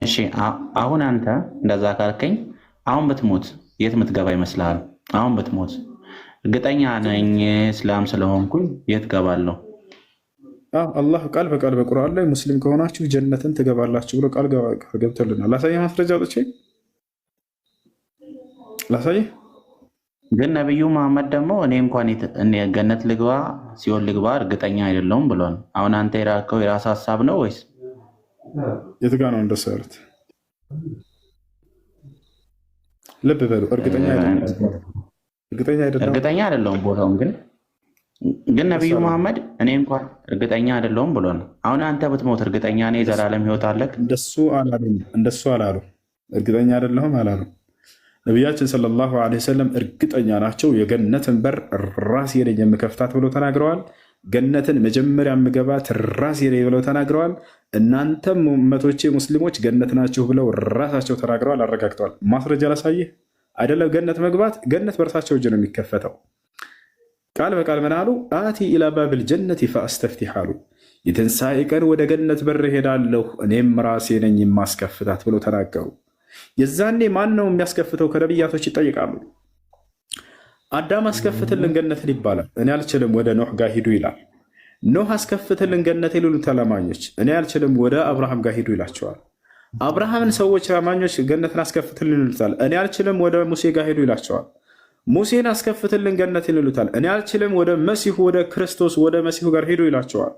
እሺ አሁን አንተ እንደዛ ካልከኝ አሁን ብትሞት የት ምትገባ ይመስልሃል? አሁን ብትሞት እርግጠኛ ነኝ እስላም ስለሆንኩኝ የት ገባለሁ? አላህ ቃል በቃል በቁርአን ላይ ሙስሊም ከሆናችሁ ጀነትን ትገባላችሁ ብሎ ቃል ገብቶልናል። ላሳየህ ማስረጃ አውጥቼ ላሳየህ። ግን ነቢዩ መሐመድ ደግሞ እኔ እንኳን ገነት ልግባ ሲኦል ልግባ እርግጠኛ አይደለሁም ብሏል። አሁን አንተ የራከው የራስ ሀሳብ ነው ወይስ የት ጋ ነው እንደሱ ያሉት? ልብ በሉ። እርግጠኛ አይደለሁም ቦታውን ግን ነቢዩ መሐመድ እኔ እንኳን እርግጠኛ አይደለሁም ብሏል። አሁን አንተ ብትሞት እርግጠኛ ነኝ የዘላለም ህይወት አለክ? እንደሱ አላሉ። እርግጠኛ አይደለሁም አላሉ። ነቢያችን ሰለላሁ ዐለይሂ ወሰለም እርግጠኛ ናቸው። የገነትን በር ራሴ ነኝ የምከፍታት ብለው ተናግረዋል። ገነትን መጀመሪያ የምገባት ራሴ ነኝ ብለው ተናግረዋል። እናንተም ኡመቶቼ ሙስሊሞች ገነት ናችሁ ብለው ራሳቸው ተናግረዋል፣ አረጋግጠዋል። ማስረጃ ላሳይህ። አይደለም ገነት መግባት፣ ገነት በእርሳቸው እጅ ነው የሚከፈተው። ቃል በቃል ምን አሉ? አቲ ኢላ ባብል ጀነቲ ፈአስተፍቲሕ አሉ። የትንሣኤ ቀን ወደ ገነት በር ሄዳለሁ እኔም ራሴ ነኝ የማስከፍታት ብለው ተናገሩ። የዛኔ ማን ነው የሚያስከፍተው? ከነቢያቶች ይጠይቃሉ። አዳም አስከፍትልን ገነትን ይባላል። እኔ አልችልም ወደ ኖህ ጋር ሂዱ ይላል። ኖህ አስከፍትልን ገነት ይሉሉ ተላማኞች። እኔ አልችልም ወደ አብርሃም ጋር ሂዱ ይላቸዋል። አብርሃምን ሰዎች አማኞች ገነትን አስከፍትልን ይሉታል። እኔ አልችልም ወደ ሙሴ ጋር ሂዱ ይላቸዋል። ሙሴን አስከፍትልን ገነትን ይሉታል። እኔ አልችልም ወደ መሲሁ ወደ ክርስቶስ ወደ መሲሁ ጋር ሂዱ ይላቸዋል።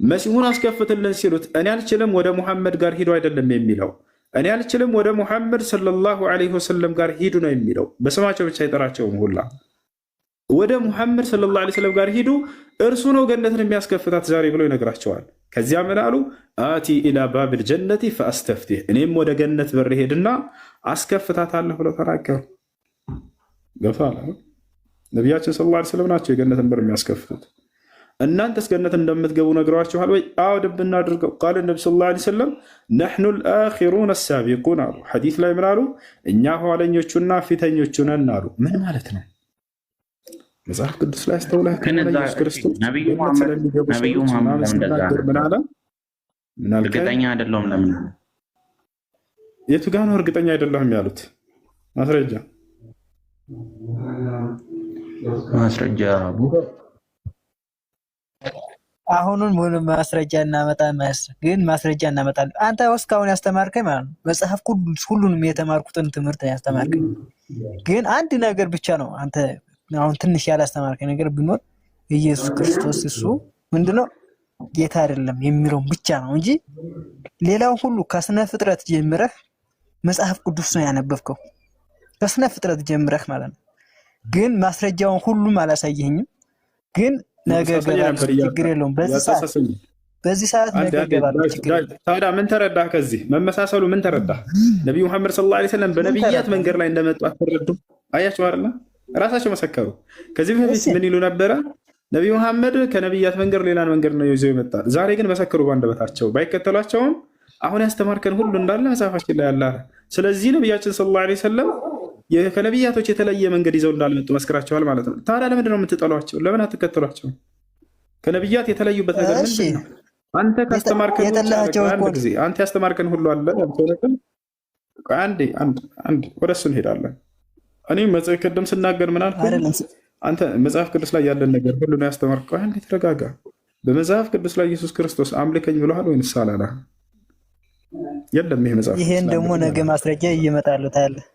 መሲሁን አስከፍትልን ሲሉት እኔ አልችልም ወደ ሙሐመድ ጋር ሂዱ አይደለም የሚለው፣ እኔ አልችልም ወደ ሙሐመድ ሰለላሁ ዐለይሂ ወሰለም ጋር ሂዱ ነው የሚለው። በስማቸው ብቻ አይጠራቸውም ሁላ። ወደ ሙሐመድ ሰለላሁ ዐለይሂ ወሰለም ጋር ሂዱ፣ እርሱ ነው ገነትን የሚያስከፍታት ዛሬ ብለው ይነግራቸዋል። ከዚያ ምን አሉ? አቲ ኢላ ባብል ጀነቲ ፈአስተፍቲሕ፣ እኔም ወደ ገነት በር ሄድና አስከፍታታለሁ ብለው ተናገሩ። ገብቶሃል? ነቢያችን ሰለላሁ ዐለይሂ ወሰለም ናቸው የገነትን በር የሚያስከፍቱት። እናንተስ ገነት እንደምትገቡ ነግረዋችኋል ወይ? አዎ ልብ እናድርገው። ቃል ነቢ ሰለላሁ ዐለይሂ ወሰለም ነሕኑ ልአኺሩን አሳቢቁን አሉ። ሐዲስ ላይ ምን አሉ? እኛ ኋለኞቹና ፊተኞቹ ነን አሉ። ምን ማለት ነው? መጽሐፍ ቅዱስ ላይ አስተውለህ ኢየሱስ ክርስቶስ ነቢዩ መሐመድ ሲናገር ምን አለ? እርግጠኛ አይደለሁም ለምን? የቱ ጋ ነው እርግጠኛ አይደለሁም ያሉት? ማስረጃ አሁኑን ሙሉ ማስረጃ ግን ማስረጃ እናመጣለን። አንተ እስካሁን ያስተማርከኝ ማለት ነው መጽሐፍ ሁሉንም የተማርኩትን ትምህርት ያስተማርከኝ። ግን አንድ ነገር ብቻ ነው አንተ አሁን ትንሽ ያላስተማርከኝ ነገር ቢኖር ኢየሱስ ክርስቶስ እሱ ምንድነው ጌታ አይደለም የሚለውን ብቻ ነው እንጂ ሌላው ሁሉ ከስነ ፍጥረት ጀምረህ መጽሐፍ ቅዱስ ነው ያነበብከው። ከስነ ፍጥረት ጀምረህ ማለት ነው። ግን ማስረጃውን ሁሉም አላሳየኝም። ግን ነገ ችግር የለውም። በዚህ ሰዓት ነገ ገባለሁ። ታዲያ ምን ተረዳህ? ከዚህ መመሳሰሉ ምን ተረዳህ? ነቢዩ መሐመድ ሰለላሁ ዐለይሂ ወሰለም በነቢያት መንገድ ላይ እንደመጡ አትረዱ? አያቸው አይደለ? ራሳቸው መሰከሩ። ከዚህ በፊት ምን ይሉ ነበረ? ነቢዩ መሐመድ ከነቢያት መንገድ ሌላን መንገድ ነው ይዘው ይመጣል። ዛሬ ግን መሰከሩ ባንደበታቸው። ባይከተሏቸውም አሁን ያስተማርከን ሁሉ እንዳለ መጽሐፋችን ላይ ያለ። ስለዚህ ነቢያችን ሰለላሁ ዐለይሂ ወሰለም ከነቢያቶች የተለየ መንገድ ይዘው እንዳልመጡ መስክራቸዋል ማለት ነው። ታዲያ ለምንድን ነው የምትጠሏቸው? ለምን አትከተሏቸው? ከነቢያት የተለዩበት ነገር ምንድን ነው? አንተ ካስተማርከን ጊዜ አንተ ያስተማርከን ሁሉ አለ። አንድ ወደ እሱ እንሄዳለን። እኔ መጽሐፍ ቅዱስ ስናገር ምን አልኩ? አንተ መጽሐፍ ቅዱስ ላይ ያለን ነገር ሁሉ ነው ያስተማርከው። አንዴ ተረጋጋ። በመጽሐፍ ቅዱስ ላይ ኢየሱስ ክርስቶስ አምልከኝ ብለዋል ወይንስ አላለም? የለም ይሄ መጽሐፍ። ይሄን ደግሞ ነገ ማስረጃ እየመጣሉ ታያለህ።